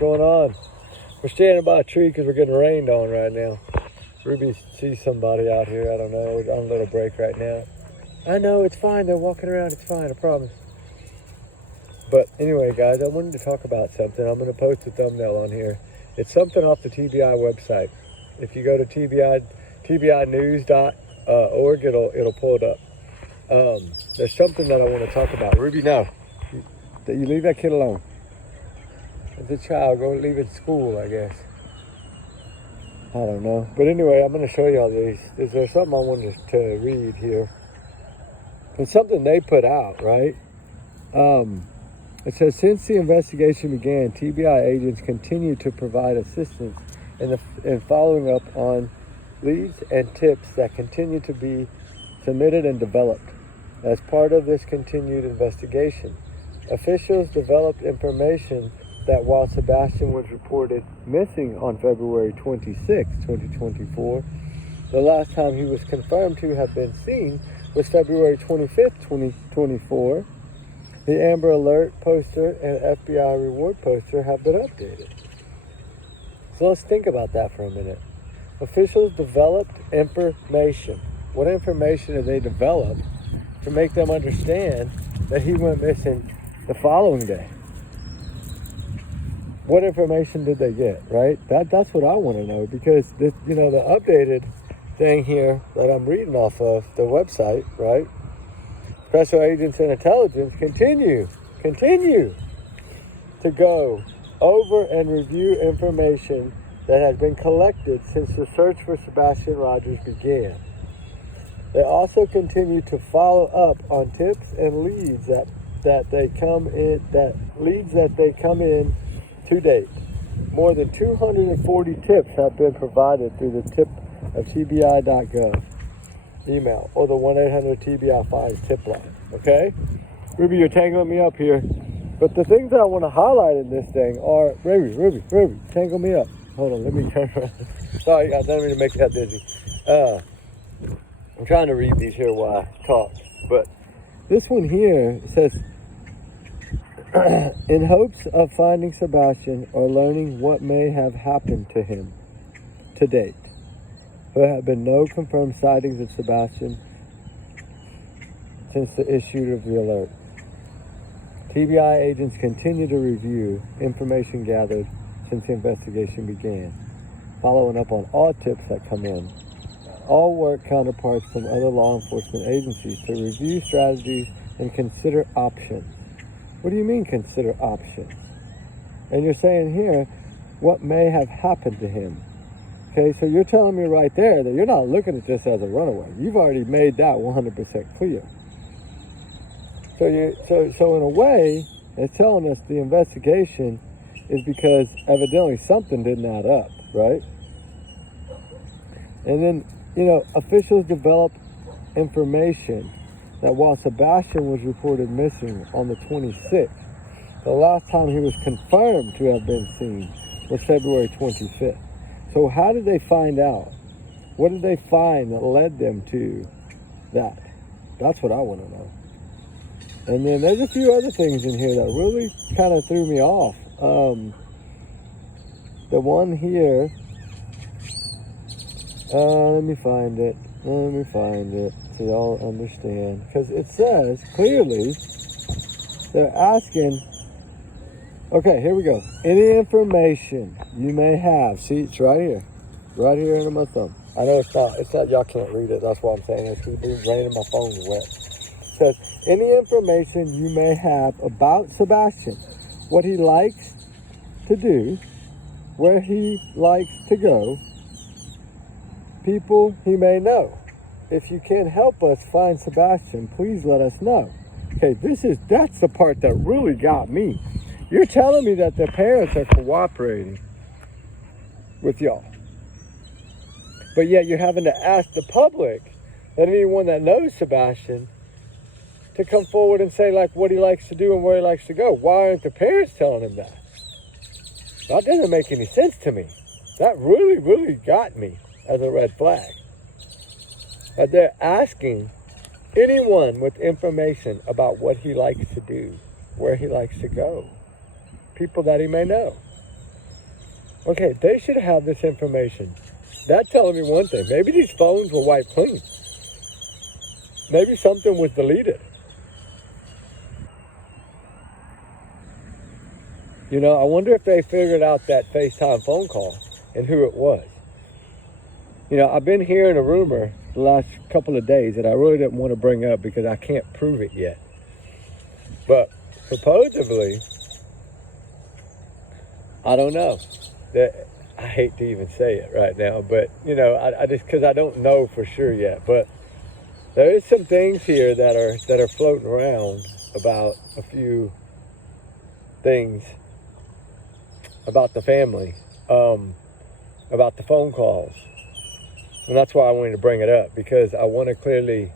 going on? We're standing by a tree because we're getting rained on right now. Ruby sees somebody out here. I don't know. We're on a little break right now. I know, it's fine. They're walking around. It's fine, I promise. But anyway, guys, I wanted to talk about something. I'm going to post a thumbnail on here. It's something off the TBI website. If you go to tbinews.org, it'll pull it up. There's something that I want to talk about. Ruby, no. You leave that kid alone. It's a child. Go leave it at school, I guess. I don't know. But anyway, I'm going to show you all these. There's something I wanted to read here. It's something they put out, right? It says, since the investigation began, TBI agents continue to provide assistance in following up on leads and tips that continue to be submitted and developed. As part of this continued investigation, officials developed information that while Sebastian was reported missing on February 26, 2024, the last time he was confirmed to have been seen was February 25th, 2024. The Amber Alert poster and FBI reward poster have been updated. So let's think about that for a minute. Officials developed information. What information did they develop to make them understand that he went missing the following day? What information did they get, right? That's what I want to know, because this, the updated thing here that I'm reading off of the website, right? Special agents and intelligence continue to go over and review information that has been collected since the search for Sebastian Rogers began. They also continue to follow up on tips and leads that they come in to date. More than 240 tips have been provided through the tip of TBI.gov email or the 1-800-TBI-FINDS tip line. Okay? Ruby, you're tangling me up here. But the things that I want to highlight in this thing are, Ruby, tangle me up. Hold on, let me turn around. Sorry, I don't mean to make you that dizzy. I'm trying to read these here while I talk. But this one here says, in hopes of finding Sebastian or learning what may have happened to him to date, there have been no confirmed sightings of Sebastian since the issue of the alert. TBI agents continue to review information gathered since the investigation began, following up on all tips that come in. All work counterparts from other law enforcement agencies to review strategies and consider options. What do you mean consider options? And you're saying here, what may have happened to him? Okay, so you're telling me right there that you're not looking at this as a runaway. You've already made that 100% clear. So in a way, it's telling us the investigation is because evidently something didn't add up, right? And then, officials developed information that while Sebastian was reported missing on the 26th, the last time he was confirmed to have been seen was February 25th. So how did they find out? What did they find that led them to that? That's what I want to know. And then there's a few other things in here that really kind of threw me off. The one here, let me find it so y'all understand. Because it says clearly, they're asking, okay, here we go. Any information you may have, see, it's right here under my thumb. I know it's not, y'all can't read it, that's what I'm saying. It's because it's raining, my phone's wet. It says, any information you may have about Sebastian, what he likes to do, where he likes to go, people he may know. If you can help us find Sebastian, please let us know. Okay, that's the part that really got me. You're telling me that the parents are cooperating with y'all. But yet you're having to ask the public, and anyone that knows Sebastian, to come forward and say like what he likes to do and where he likes to go. Why aren't the parents telling him that? That doesn't make any sense to me. That really, really got me as a red flag. That they're asking anyone with information about what he likes to do, where he likes to go, people that he may know. Okay, they should have this information. That's telling me one thing. Maybe these phones were wiped clean. Maybe something was deleted. You know, I wonder if they figured out that FaceTime phone call and who it was. You know, I've been hearing a rumor the last couple of days that I really didn't want to bring up because I can't prove it yet. But supposedly, I don't know. I hate to even say it right now, but you know, I just, because I don't know for sure yet. But there is some things here that are floating around about a few things about the family, about the phone calls, and that's why I wanted to bring it up, because I want to clearly.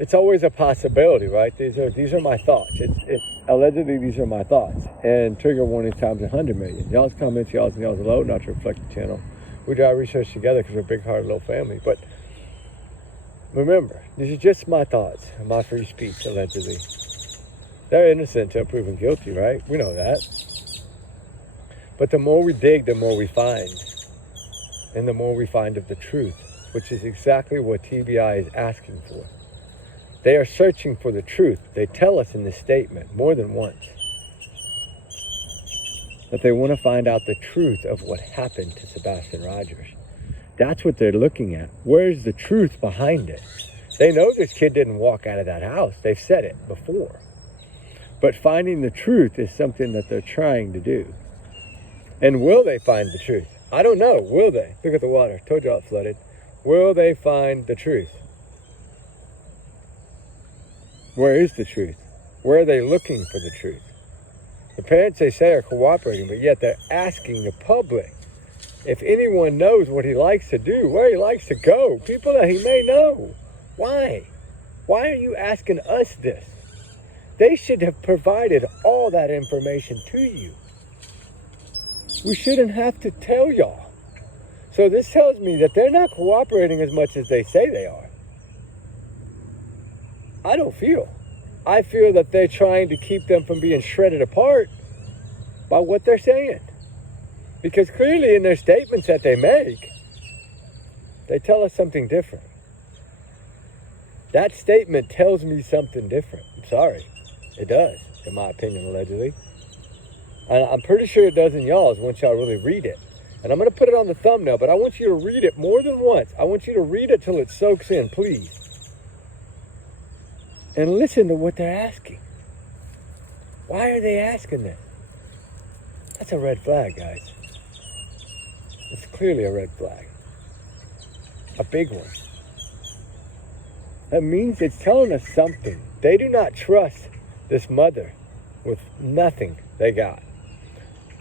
It's always a possibility, right? These are my thoughts. It's allegedly these are my thoughts. And trigger warning times 100 million. Y'all's comments, y'all's alone, not to reflect the channel. We do our research together because we're a big-hearted little family. But remember, these are just my thoughts, my free speech, allegedly. They're innocent until proven guilty, right? We know that. But the more we dig, the more we find. And the more we find of the truth, which is exactly what TBI is asking for. They are searching for the truth. They tell us in this statement more than once that they want to find out the truth of what happened to Sebastian Rogers. That's what they're looking at. Where's the truth behind it? They know this kid didn't walk out of that house. They've said it before. But finding the truth is something that they're trying to do. And will they find the truth? I don't know. Will they? Look at the water. Told you it's flooded. Will they find the truth? Where is the truth? Where are they looking for the truth? The parents, they say, are cooperating, but yet they're asking the public if anyone knows what he likes to do, where he likes to go, people that he may know. Why? Why are you asking us this? They should have provided all that information to you. We shouldn't have to tell y'all. So this tells me that they're not cooperating as much as they say they are. I feel that they're trying to keep them from being shredded apart by what they're saying. Because clearly in their statements that they make, they tell us something different. That statement tells me something different. I'm sorry. It does, in my opinion, allegedly. And I'm pretty sure it does in y'all's once y'all really read it. And I'm going to put it on the thumbnail, but I want you to read it more than once. I want you to read it till it soaks in, please. And listen to what they're asking. Why are they asking this? That's a red flag, guys. It's clearly a red flag. A big one. That means it's telling us something. They do not trust this mother with nothing they got.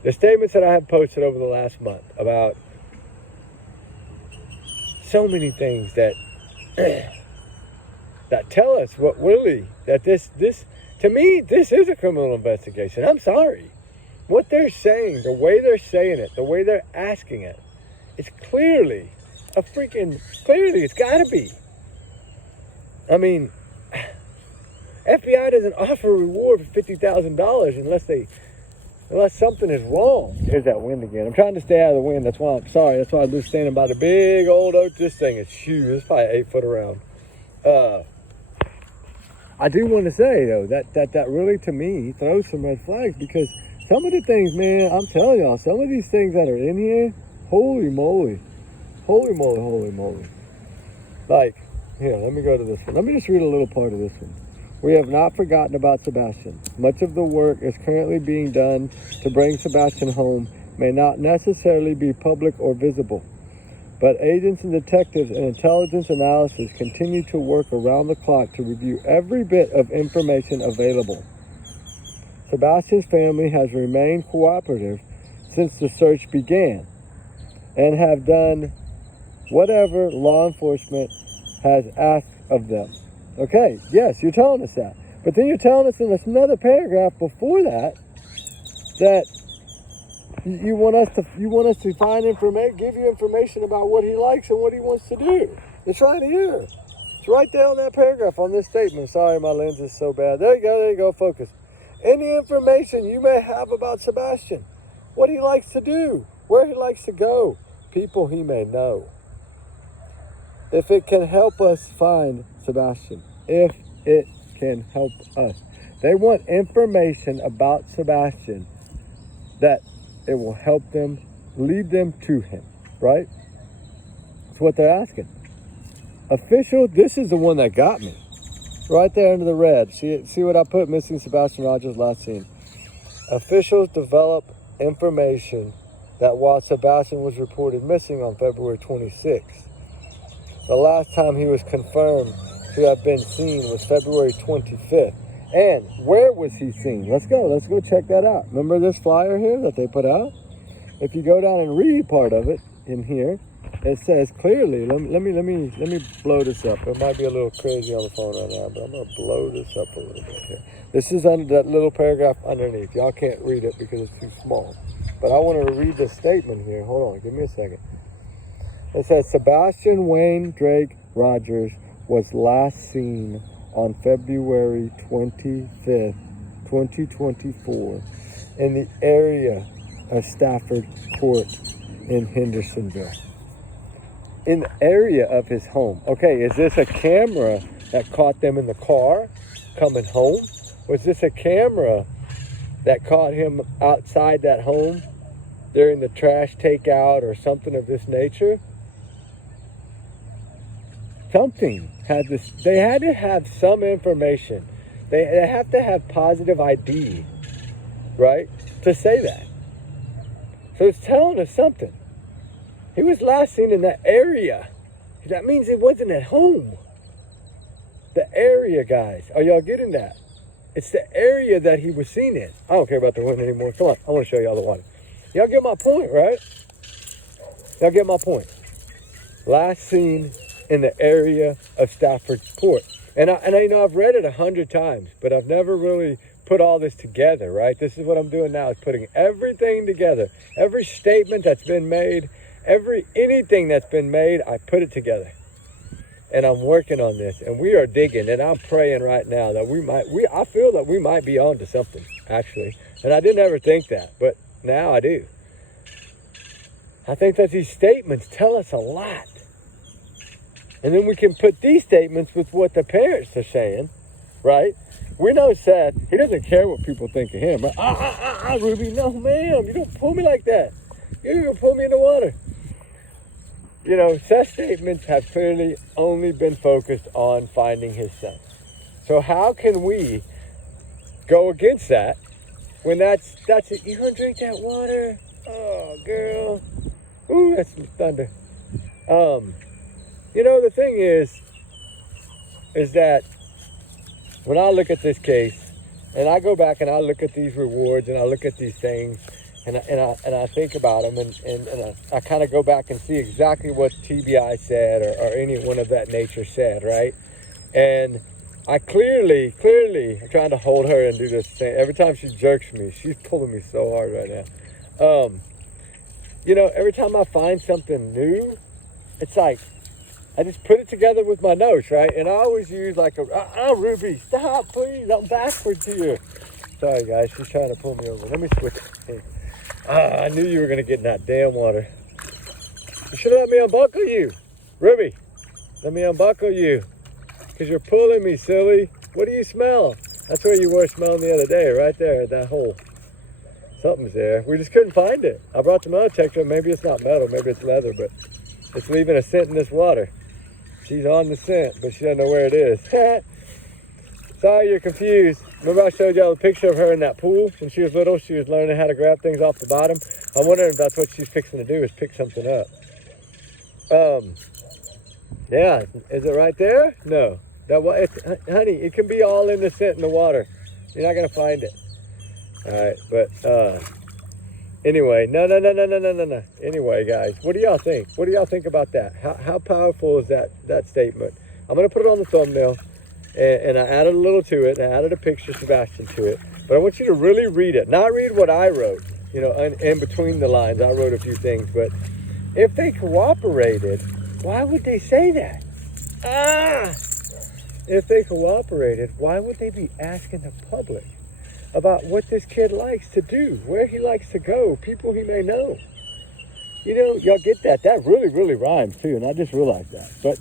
The statements that I have posted over the last month about so many things that that tell us what really, that this, to me, this is a criminal investigation. I'm sorry. What they're saying, the way they're saying it, the way they're asking it, it's clearly it's got to be. I mean, FBI doesn't offer a reward for $50,000 unless something is wrong. Here's that wind again. I'm trying to stay out of the wind. That's why I'm sorry. That's why I'm just standing by the big old oak. This thing is huge. It's probably 8 foot around. I do want to say, though, that really, to me, throws some red flags, because some of the things, man, I'm telling y'all, some of these things that are in here, holy moly. Holy moly, holy moly. Like, here, let me go to this one. Let me just read a little part of this one. We have not forgotten about Sebastian. Much of the work is currently being done to bring Sebastian home may not necessarily be public or visible. But agents and detectives and intelligence analysis continue to work around the clock to review every bit of information available. Sebastian's family has remained cooperative since the search began and have done whatever law enforcement has asked of them. Okay, yes, you're telling us that. But then you're telling us in another paragraph before that you want us to find information, give you information about what he likes and what he wants to do. It's right here. It's right there on that paragraph on this statement. Sorry, my lens is so bad. There you go, focus. Any information you may have about Sebastian, what he likes to do, where he likes to go, people he may know. If it can help us find Sebastian, if it can help us. They want information about Sebastian that it will help them, lead them to him, right? That's what they're asking. Official, this is the one that got me. Right there under the red. See what I put? Missing Sebastian Rogers last seen. Officials develop information that while Sebastian was reported missing on February 26th, the last time he was confirmed to have been seen was February 25th. And where was he seen? Let's go check that out. Remember this flyer here that they put out? If you go down and read part of it in here, it says clearly, let me blow this up. It might be a little crazy on the phone right now, but I'm gonna blow this up a little bit here. This is under that little paragraph underneath. Y'all can't read it because it's too small. But I want to read the statement here. Hold on, give me a second. It says Sebastian Wayne Drake Rogers was last seen on February 25th, 2024 in the area of Stafford Court in Hendersonville. In the area of his home. Okay, is this a camera that caught them in the car coming home? Was this a camera that caught him outside that home during the trash takeout or something of this nature? Something had this. They had to have some information. They have to have positive ID, right, to say that. So it's telling us something. He was last seen in that area. That means he wasn't at home. The area, guys. Are y'all getting that? It's the area that he was seen in. I don't care about the wind anymore. Come on, I want to show y'all the water. Y'all get my point, right? Y'all get my point. Last seen in the area of Stafford Court. And I you know, I've read it 100 times, but I've never really put all this together, right? This is what I'm doing now, is putting everything together. Every statement that's been made, anything that's been made, I put it together. And I'm working on this, and we are digging, and I'm praying right now that I feel that we might be on to something, actually. And I didn't ever think that, but now I do. I think that these statements tell us a lot. And then we can put these statements with what the parents are saying, right? We know Seth, he doesn't care what people think of him. Right? Ruby, no, ma'am, you don't pull me like that. You're going to pull me in the water. You know, Seth's statements have clearly only been focused on finding his son. So how can we go against that when that's it? You gonna drink that water? Oh, girl. Ooh, that's some thunder. You know, the thing is that when I look at this case and I go back and I look at these rewards and I look at these things, and I think about them, and I kind of go back and see exactly what TBI said or anyone of that nature said, right? And I clearly, I'm trying to hold her and do this thing. Every time she jerks me, she's pulling me so hard right now. You know, every time I find something new, it's like, I just put it together with my notes, right? And I always use like Ruby, stop, please, I'm backwards here. Sorry, guys, she's trying to pull me over. Let me switch. I knew you were going to get in that damn water. You should have let me unbuckle you. Ruby, let me unbuckle you. Because you're pulling me, silly. What do you smell? That's where you were smelling the other day, right there at that hole. Something's there. We just couldn't find it. I brought the metal detector. Maybe it's not metal, maybe it's leather, but it's leaving a scent in this water. She's on the scent, but she doesn't know where it is. Sorry you're confused. Remember I showed y'all the picture of her in that pool when she was little? She was learning how to grab things off the bottom. I'm wondering if that's what she's fixing to do, is pick something up. Yeah, is it right there? No. Honey, it can be all in the scent in the water. You're not going to find it. All right, but anyway, no. Anyway, guys, what do y'all think? What do y'all think about that? How powerful is that statement? I'm going to put it on the thumbnail. And I added a little to it, and I added a picture of Sebastian to it. But I want you to really read it. Not read what I wrote, you know, in between the lines. I wrote a few things, but if they cooperated, why would they say that? If they cooperated, why would they be asking the public about what this kid likes to do, where he likes to go, people he may know? You know, y'all get that? That really, really rhymes too, and I just realized that. But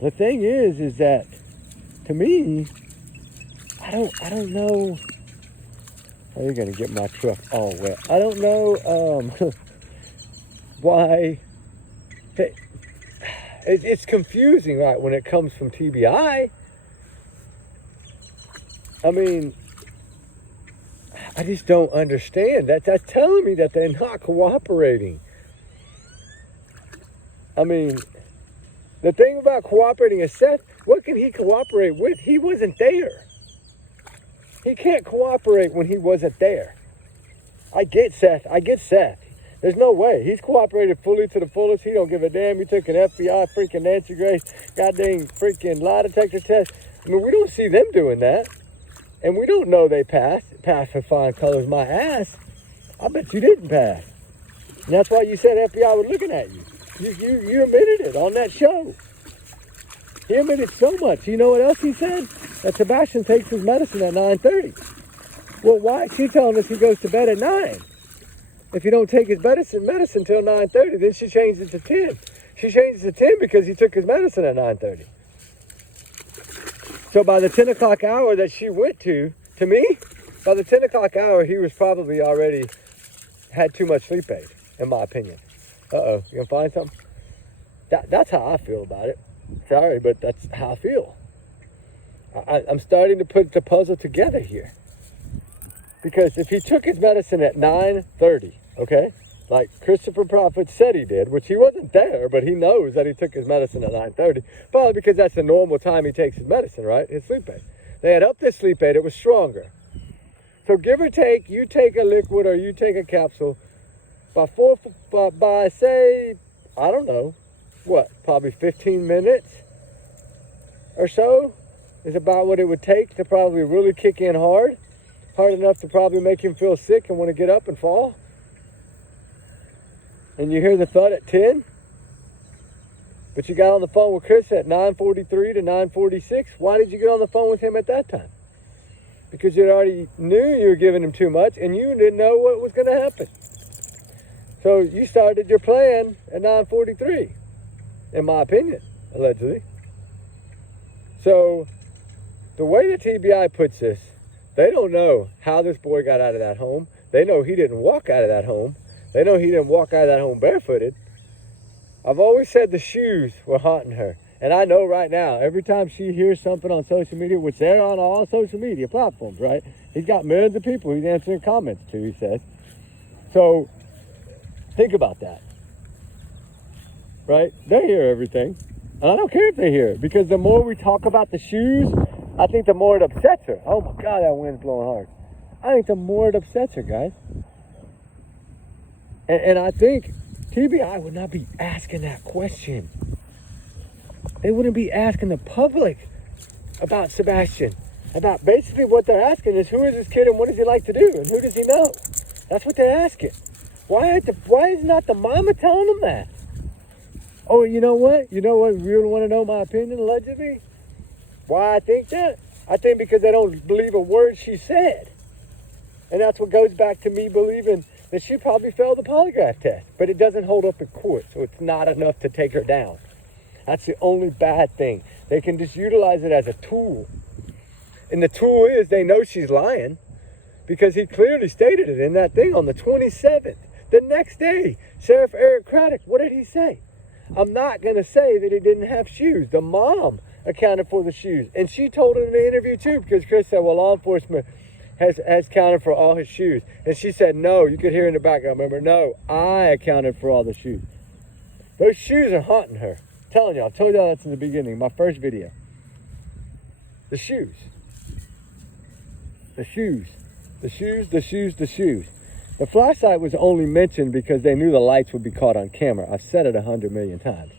the thing is that to me, I don't know. Oh, you're gonna get my truck all wet. I don't know why. It's confusing, right? When it comes from TBI. I mean, I just don't understand. That's telling me that they're not cooperating. I mean, the thing about cooperating is Seth, what can he cooperate with? He wasn't there. He can't cooperate when he wasn't there. I get Seth. There's no way. He's cooperated fully to the fullest. He don't give a damn. He took an FBI freaking Nancy Grace goddamn freaking lie detector test. I mean, we don't see them doing that. And we don't know they passed with flying colors. My ass, I bet you didn't pass. And that's why you said FBI was looking at you. You admitted it on that show. He admitted so much. You know what else he said? That Sebastian takes his medicine at 9:30. Well, why is she telling us he goes to bed at 9? If you don't take his medicine till 9:30, then she changed it to 10. She changed it to 10 because he took his medicine at 9:30. So by the 10 o'clock hour that she went to me, by the 10 o'clock hour, he was probably already had too much sleep aid, in my opinion. Uh-oh, you gonna find something? That's how I feel about it. Sorry, but that's how I feel. I'm starting to put the puzzle together here. Because if he took his medicine at 9:30, okay, like Christopher Prophet said he did, which he wasn't there, but he knows that he took his medicine at 9:30, probably because that's the normal time he takes his medicine, right? His sleep aid. They had upped this sleep aid, it was stronger. So give or take, you take a liquid or you take a capsule, by say, I don't know, what, probably 15 minutes or so is about what it would take to probably really kick in hard enough to probably make him feel sick and want to get up and fall. And you hear the thud at 10, but you got on the phone with Chris at 9:43 to 9:46. Why did you get on the phone with him at that time? Because you already knew you were giving him too much and you didn't know what was going to happen. So you started your plan at 9:43, in my opinion, allegedly. So the way the TBI puts this, they don't know how this boy got out of that home. They know he didn't walk out of that home. They know he didn't walk out of that home barefooted. I've always said the shoes were haunting her. And I know right now, every time she hears something on social media, which they're on all social media platforms, right? He's got millions of people he's answering comments to, he says. So think about that, right? They hear everything. And I don't care if they hear it, because the more we talk about the shoes, I think the more it upsets her. Oh my God, that wind's blowing hard. I think the more it upsets her, guys. And I think TBI would not be asking that question. They wouldn't be asking the public about Sebastian. About basically what they're asking is, who is this kid and what does he like to do? And who does he know? That's what they're asking. Why is not the mama telling them that? Oh, you know what? You really want to know my opinion, allegedly? Why I think that? I think because they don't believe a word she said. And that's what goes back to me believing that she probably failed the polygraph test. But it doesn't hold up in court, so it's not enough to take her down. That's the only bad thing. They can just utilize it as a tool. And the tool is, they know she's lying, because he clearly stated it in that thing on the 27th. The next day, Sheriff Eric Craddock, what did he say? I'm not going to say that he didn't have shoes. The mom accounted for the shoes. And she told it in the interview too, because Chris said, well, law enforcement has accounted for all his shoes. And she said, no, you could hear in the background, remember, no, I accounted for all the shoes. Those shoes are haunting her. I'm telling y'all, I told y'all that's in the beginning, my first video. The shoes. The shoes. The shoes, the shoes, the shoes. The flashlight was only mentioned because they knew the lights would be caught on camera. I've said it 100 million times.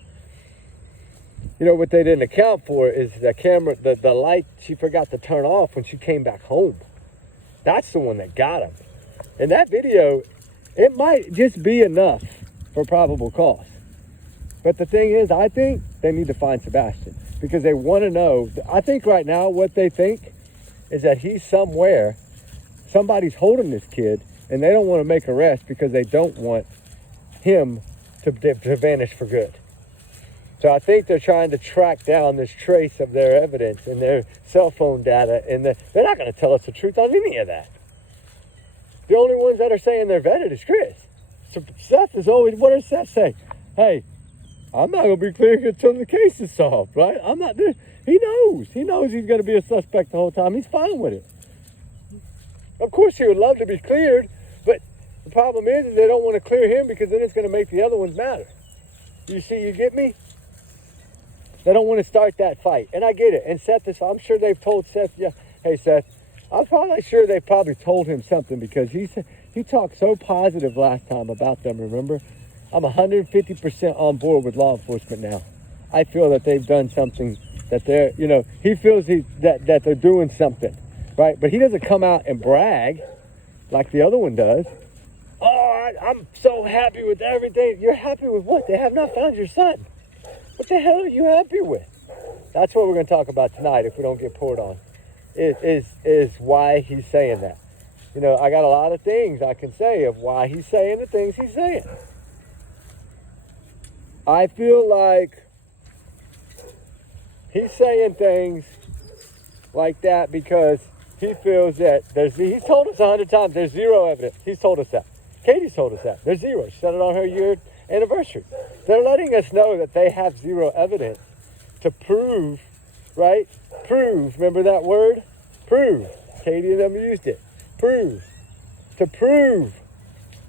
You know, what they didn't account for is the camera, the light she forgot to turn off when she came back home. That's the one that got him. In that video, it might just be enough for probable cause. But the thing is, I think they need to find Sebastian, because they want to know. I think right now what they think is that he's somewhere, somebody's holding this kid, and they don't want to make arrests because they don't want him to vanish for good. So I think they're trying to track down this trace of their evidence and their cell phone data, and they're not going to tell us the truth on any of that. The only ones that are saying they're vetted is Chris. So Seth is always, what does Seth say? Hey, I'm not going to be clear until the case is solved, right? I'm not there. He knows he's going to be a suspect the whole time. He's fine with it. Of course he would love to be cleared, but the problem is they don't want to clear him because then it's going to make the other ones matter. You get me? They don't want to start that fight. And I get it. And Seth I'm sure they've told Seth, yeah, hey Seth, I'm probably sure they probably told him something because he talked so positive last time about them, remember? I'm 150% on board with law enforcement now. I feel that they've done something that they're, he feels that they're doing something, right? But he doesn't come out and brag like the other one does. Oh, I'm so happy with everything. You're happy with what? They have not found your son. What the hell are you happy with? That's what we're going to talk about tonight if we don't get poured on, is why he's saying that. I got a lot of things I can say of why he's saying the things he's saying. I feel like he's saying things like that because he feels that he's told us 100 times there's zero evidence. He's told us that. Katie's told us that. There's zero. She said it on her year anniversary. They're letting us know that they have zero evidence to prove, right? Prove. Remember that word? Prove. Katie and them used it. Prove. To prove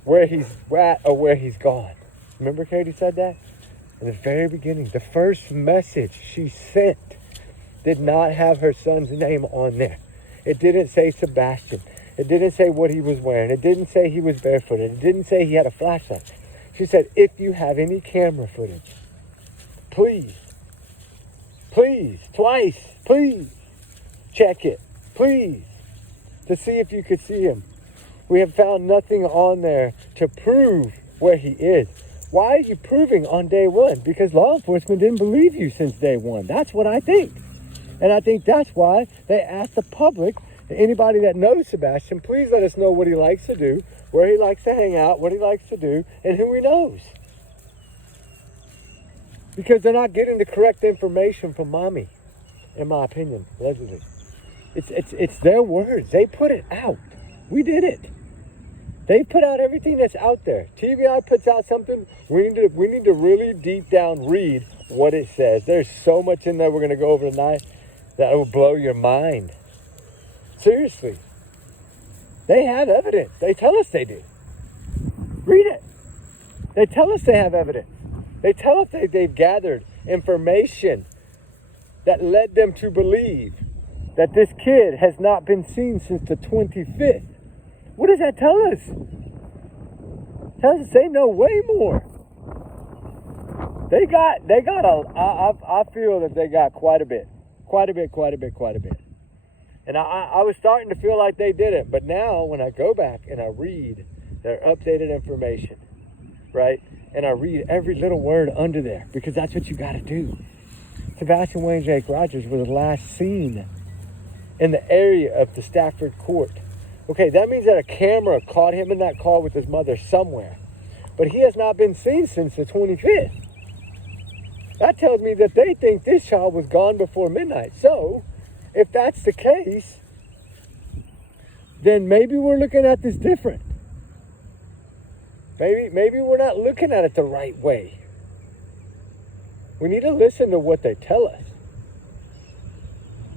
where he's at or where he's gone. Remember Katie said that? In the very beginning, the first message she sent did not have her son's name on there. It didn't say Sebastian. It didn't say what he was wearing. It didn't say he was barefooted. It didn't say he had a flashlight. She said, if you have any camera footage, please, twice, please, check it, please, to see if you could see him. We have found nothing on there to prove where he is. Why are you proving on day one? Because law enforcement didn't believe you since day one. That's what I think. And I think that's why they asked the public, anybody that knows Sebastian, please let us know what he likes to do, where he likes to hang out, what he likes to do, and who he knows. Because they're not getting the correct information from mommy, in my opinion, allegedly. It's their words. They put it out. We did it. They put out everything that's out there. TVI puts out something. We need to really deep down read what it says. There's so much in there we're going to go over tonight that will blow your mind. Seriously. They have evidence. They tell us they do. Read it. They tell us they have evidence. They tell us they've gathered information that led them to believe that this kid has not been seen since the 25th. What does that tell us? It tells us they know way more. I feel that they got quite a bit. And I was starting to feel like they didn't. But now when I go back and I read their updated information, right? And I read every little word under there because that's what you got to do. Sebastian Wayne Jake Rogers was last seen in the area of the Stafford Court. Okay, that means that a camera caught him in that car with his mother somewhere. But he has not been seen since the 25th. That tells me that they think this child was gone before midnight. So, if that's the case, then maybe we're looking at this different. Maybe we're not looking at it the right way. We need to listen to what they tell us.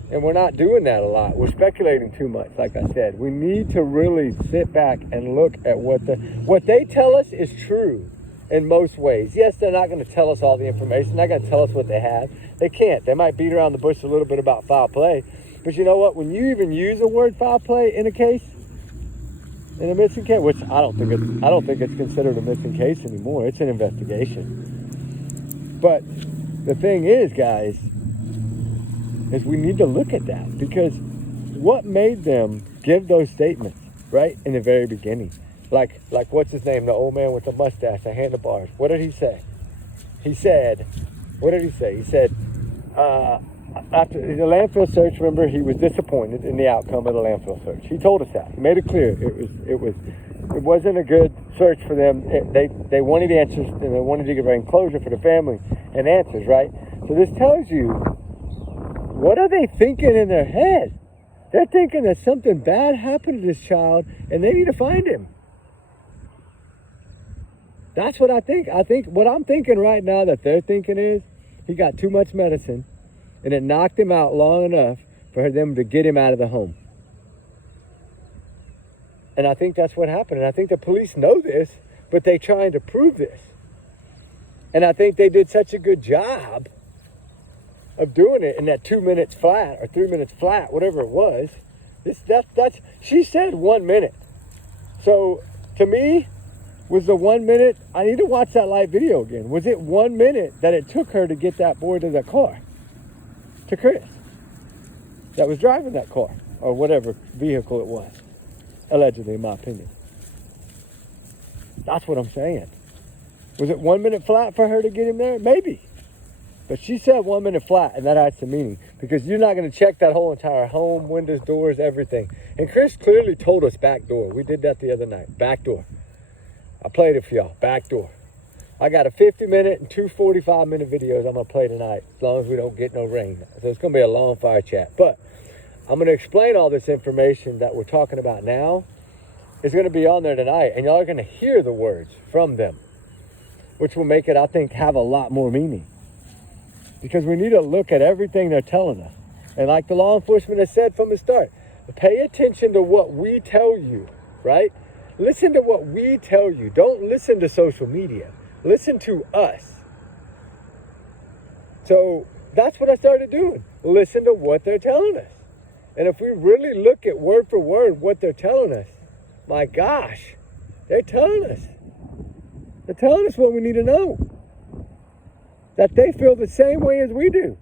And we're not doing that a lot. We're speculating too much, like I said. We need to really sit back and look at what they tell us is true in most ways. Yes, they're not going to tell us all the information. They're not going to tell us what they have. They can't. They might beat around the bush a little bit about foul play. But you know what? When you even use the word foul play in a case, in a missing case, which I don't think it's considered a missing case anymore. It's an investigation. But the thing is, guys, is we need to look at that because what made them give those statements right in the very beginning? Like what's his name? The old man with the mustache, the handlebars. What did he say? What did he say? He said, after the landfill search, remember, he was disappointed in the outcome of the landfill search. He told us that. He made it clear. It It wasn't a good search for them. They wanted answers, and they wanted to get closure for the family and answers, right? So this tells you, what are they thinking in their head? They're thinking that something bad happened to this child, and they need to find him. That's what I think. I think what I'm thinking right now that they're thinking is, he got too much medicine, and it knocked him out long enough for them to get him out of the home. And I think that's what happened. And I think the police know this, but they're trying to prove this. And I think they did such a good job of doing it in that 2 minutes flat or 3 minutes flat, whatever it was. She said 1 minute. So to me, was the 1 minute, I need to watch that live video again. Was it 1 minute that it took her to get that boy to the car? To Chris, that was driving that car or whatever vehicle it was. Allegedly, in my opinion. That's what I'm saying. Was it 1 minute flat for her to get him there? Maybe. But she said 1 minute flat, and that had some meaning. Because you're not going to check that whole entire home, windows, doors, everything. And Chris clearly told us back door. We did that the other night. Back door. I played it for y'all. Back door. I got a 50-minute and 2 45-minute videos I'm going to play tonight. As long as we don't get no rain. So it's going to be a long fire chat. But I'm going to explain all this information that we're talking about now. It's going to be on there tonight, and y'all are going to hear the words from them, which will make it, I think, have a lot more meaning. Because we need to look at everything they're telling us. And like the law enforcement has said from the start, pay attention to what we tell you, right? Listen to what we tell you. Don't listen to social media. Listen to us. So that's what I started doing. Listen to what they're telling us. And if we really look at word for word what they're telling us, my gosh, they're telling us. They're telling us what we need to know. That they feel the same way as we do.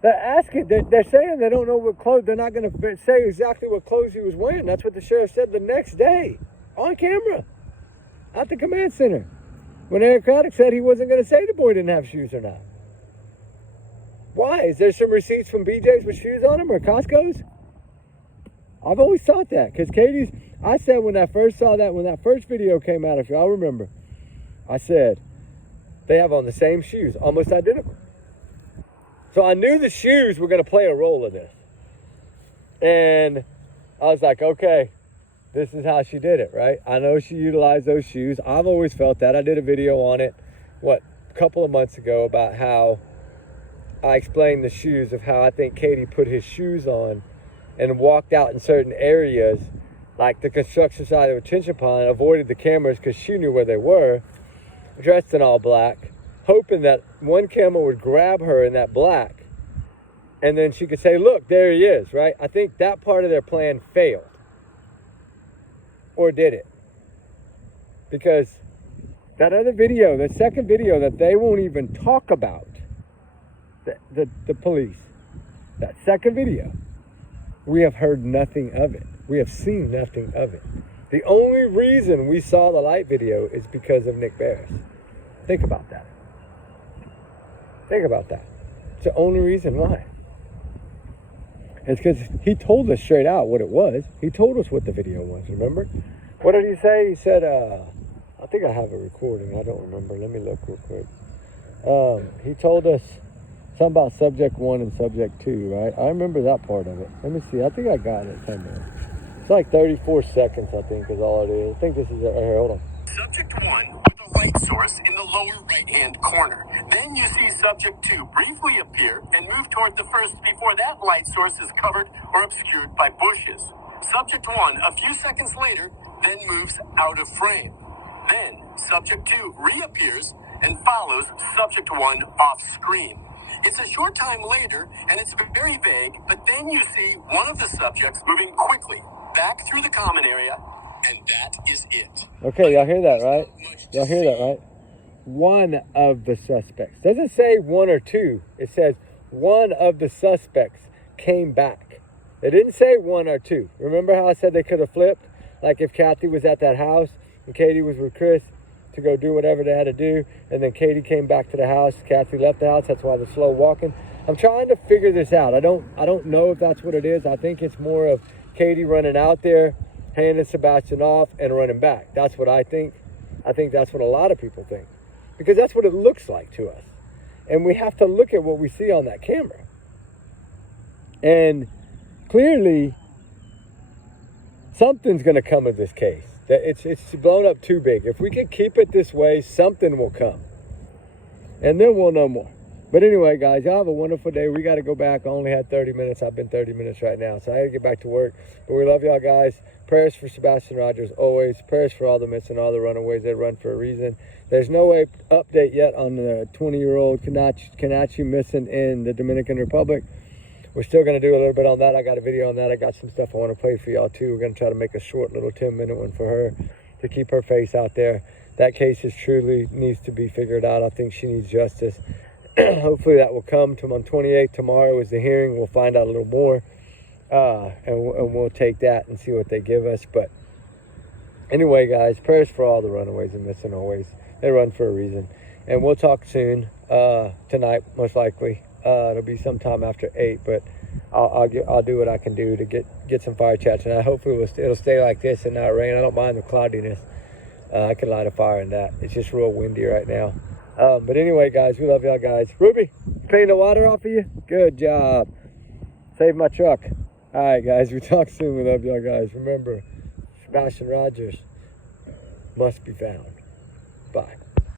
They're asking, they're saying they don't know what clothes, they're not going to say exactly what clothes he was wearing. That's what the sheriff said the next day, on camera, at the command center. When Eric Craddock said he wasn't going to say the boy didn't have shoes or not. Why? Is there some receipts from BJ's with shoes on them or Costco's? I've always thought that. Because Katie's, I said when I first saw that, when that first video came out, if y'all remember, I said, they have on the same shoes, almost identical. So I knew the shoes were going to play a role in this. And I was like, okay, this is how she did it, right? I know she utilized those shoes. I've always felt that. I did a video on it, a couple of months ago about how I explained the shoes of how I think Katie put his shoes on and walked out in certain areas, like the construction side of a retention pond, avoided the cameras because she knew where they were, dressed in all black, hoping that one camera would grab her in that black, and then she could say, look, there he is, right? I think that part of their plan failed. Or did it? Because that other video, the second video that they won't even talk about, the police, that second video, we have heard nothing of it. We have seen nothing of it. The only reason we saw the light video is because of Nick Barris. Think about that. Think about that. It's the only reason why. It's because he told us straight out what it was. He told us what the video was, remember? What did he say? He said, I think I have a recording. I don't remember. Let me look real quick. He told us something about subject 1 and subject 2, right? I remember that part of it. Let me see. I think I got it somewhere. It's like 34 seconds, I think, is all it is. I think this is it right here. Hold on. Subject 1 with a light source in the lower right-hand corner. Then you see subject 2 briefly appear and move toward the first before that light source is covered or obscured by bushes. Subject 1, a few seconds later, then moves out of frame. Then subject 2 reappears and follows subject 1 off screen. It's a short time later, and it's very vague, but then you see one of the subjects moving quickly back through the common area, and that is it. Okay, y'all hear that, right? Y'all hear that, right? One of the suspects. Doesn't say 1 or 2. It says one of the suspects came back. It didn't say 1 or 2. Remember how I said they could have flipped? Like if Kathy was at that house and Katie was with Chris to go do whatever they had to do, and then Katie came back to the house, Kathy left the house, that's why they're slow walking. I'm trying to figure this out. I don't know if that's what it is. I think it's more of Katie running out there, handing Sebastian off and running back. That's what I think. I think that's what a lot of people think, because that's what it looks like to us. And we have to look at what we see on that camera. And clearly, something's going to come of this case. That it's blown up too big. If we can keep it this way, something will come. And then we'll know more. But anyway, guys, y'all have a wonderful day. We got to go back. I only had 30 minutes. I've been 30 minutes right now. So I got to get back to work. But we love y'all, guys. Prayers for Sebastian Rogers always. Prayers for all the missing, all the runaways. They run for a reason. There's no update yet on the 20-year-old Kanachi missing in the Dominican Republic. We're still going to do a little bit on that. I got a video on that. I got some stuff I want to play for y'all, too. We're going to try to make a short little 10-minute one for her to keep her face out there. That case is truly needs to be figured out. I think she needs justice. Hopefully that will come to on 28th. Tomorrow is the hearing. We'll find out a little more. And we'll take that and see what they give us. But anyway, guys, prayers for all the runaways and missing always. They run for a reason. And we'll talk soon, tonight, most likely. It'll be sometime after 8, but I'll do what I can do to get some fire chats. And hopefully it'll stay like this and not rain. I don't mind the cloudiness. I can light a fire in that. It's just real windy right now. But anyway, guys, we love y'all, guys. Ruby, clean the water off of you? Good job. Save my truck. All right, guys, we talk soon. We love y'all, guys. Remember, Sebastian Rogers must be found. Bye.